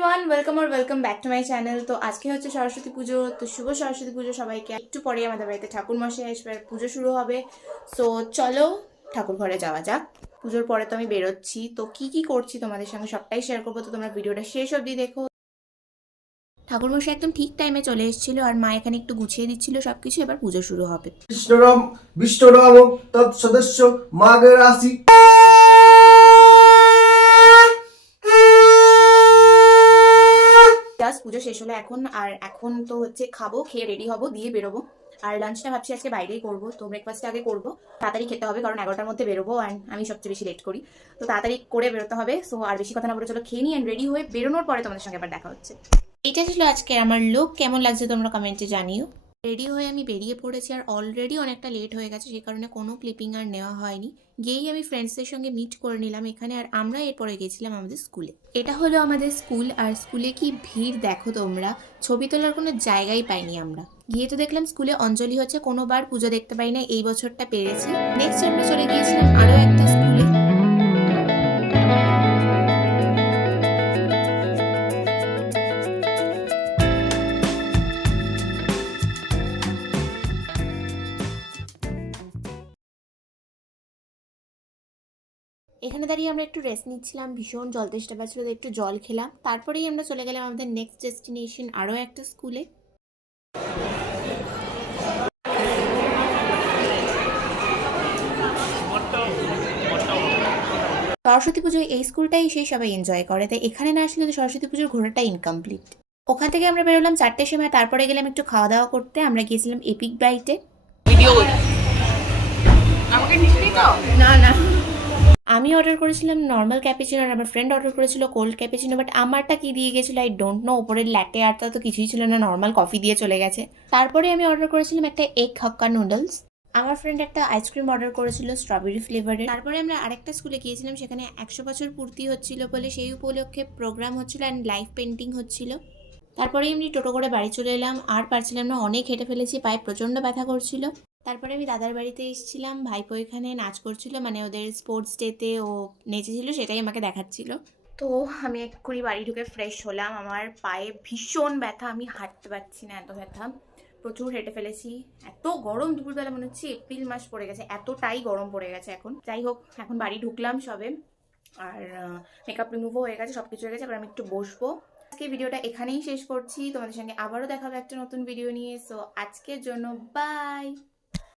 Everyone, welcome back to my channel. তো আজকে হচ্ছে সরস্বতী পুজো। তো শুভ সরস্বতী পুজো সবাইকে। একটু পরে আমাদের বাড়িতে ঠাকুর মশাই আসবে, পুজো শুরু হবে। সো চলো ঠাকুর ঘরে যাওয়া যাক। পুজোর পরে তো আমি বেরোচ্ছি, তো কি কি করছি তোমাদের সঙ্গে সবটাই শেয়ার করবো। তো তোমরা ভিডিওটা শেষ অবধি দেখো। ঠাকুর মশাই একদম ঠিক টাইমে চলে এসেছিল, আর মা এখানে একটু গুছিয়ে দিচ্ছিল সবকিছু। এবার পুজো শুরু হবে। বিষ্ণুরাম তৎসদস্য মাঘ রাশি। জাস্ট পুজো শেষ হলো এখন, আর এখন তো হচ্ছে খাবো, খেয়ে রেডি হবো, দিয়ে বেরোবো। আর লাঞ্চটা ভাবছি আজকে বাইরেই করবো। তো ব্রেকফাস্ট আগে করবো, তাড়াতাড়ি খেতে হবে কারণ 11টার মধ্যে বেরোবো, অ্যান্ড আমি সবচেয়ে বেশি লেট করি। তো তাড়াতাড়ি করে বেরোতে হবে। সো আর বেশি কথা না বলে চলো খেয়ে নিই, অ্যান্ড রেডি হয়ে বেরোনোর পরে তোমাদের সঙ্গে আবার দেখা হচ্ছে। এটা ছিল আজকে আমার লুক। কেমন লাগছে তোমরা কমেন্টে জানিও। রেডি হয়ে আমি বেরিয়ে পড়েছি, আর অলরেডি অনেকটা লেট হয়ে গেছে, সেই কারণে কোনো ক্লিপিং আর নেওয়া হয়নি। গিয়েই আমি ফ্রেন্ডসদের সঙ্গে মিট করে নিলাম এখানে, আর আমরা এরপরে গেছিলাম আমাদের স্কুলে। এটা হলো আমাদের স্কুল, আর স্কুলে কি ভিড় দেখো তোমরা। ছবি তোলার কোনো জায়গাই পাইনি আমরা। গিয়ে তো দেখলাম স্কুলে অঞ্জলি হচ্ছে, কোনোবার পুজো দেখতে পাই না, এই বছরটা পেরেছি। নেক্সট আমরা চলে গিয়েছিলাম আরও একটা স্কুলে। এখানে দাঁড়িয়ে আমরা একটু রেস্ট নিচ্ছিলাম, ভীষণ জল তেষ্টা পাচ্ছিল, একটু জল খেলাম। তারপরেই আমরা চলে গেলাম আমাদের নেক্সট ডেস্টিনেশন আরও একটা স্কুলে। সরস্বতী পুজোয় এই স্কুলটাই সেই সবাই এনজয় করে, তাই এখানে না আসলে তো সরস্বতী পুজোর ঘোরাটা ইনকমপ্লিট। ওখান থেকে আমরা বেরোলাম 4টের সময়, তারপরে গেলাম একটু খাওয়া দাওয়া করতে। আমরা গিয়েছিলাম এপিক বাইটে। না না, আমি অর্ডার করেছিলাম নর্মাল ক্যাপেচিনো, আর আমার ফ্রেন্ড অর্ডার করেছিল কোল্ড ক্যাপেচিনো। বাট আমারটা কি দিয়ে গেছিলো আই ডোন্ট নো। ওপরের ল্যাটে আরটা তো কিছুই ছিল না, নর্মাল কফি দিয়ে চলে গেছে। তারপরে আমি অর্ডার করেছিলাম একটা এগ হাক্কা নুডলস। আমার ফ্রেন্ড একটা আইসক্রিম অর্ডার করেছিল স্ট্রবেরি ফ্লেভারের। তারপরে আমরা আরেকটা স্কুলে গিয়েছিলাম, সেখানে 100 বছর পূর্তি হচ্ছিল বলে সেই উপলক্ষে প্রোগ্রাম হচ্ছিল অ্যান্ড লাইভ পেন্টিং হচ্ছিল। তারপরে এমনি টোটো করে বাড়ি চলে এলাম, আর পারছিলাম না, অনেক হেঁটে ফেলেছি, পায়ে প্রচণ্ড ব্যথা করছিল। তারপরে আমি দাদার বাড়িতে এসেছিলাম, ভাইপো এখানে নাচ করছিল, মানে ওদের স্পোর্টস ডেতে ও নেচেছিল, সেটাই আমাকে দেখাচ্ছিল। তো আমি এক্ষুনি বাড়ি ঢুকে ফ্রেশ হলাম। আমার পায়ে ভীষণ ব্যথা, আমি হাঁটতে পারছি না, এত ব্যথা, প্রচুর হেঁটে ফেলেছি। এত গরম, দুপুরবেলা মনে হচ্ছে এপ্রিল মাস পড়ে গেছে, এতটাই গরম পড়ে গেছে এখন। যাই হোক, এখন বাড়ি ঢুকলাম সবে, আর মেকআপ রিমুভও হয়ে গেছে, সব কিছু হয়ে গেছে। এবার আমি একটু বসবো। আজকে ভিডিওটা এখানেই শেষ করছি, তোমাদের সঙ্গে আবারও দেখা হবে একটা নতুন ভিডিও নিয়ে। সো আজকের জন্য বাই।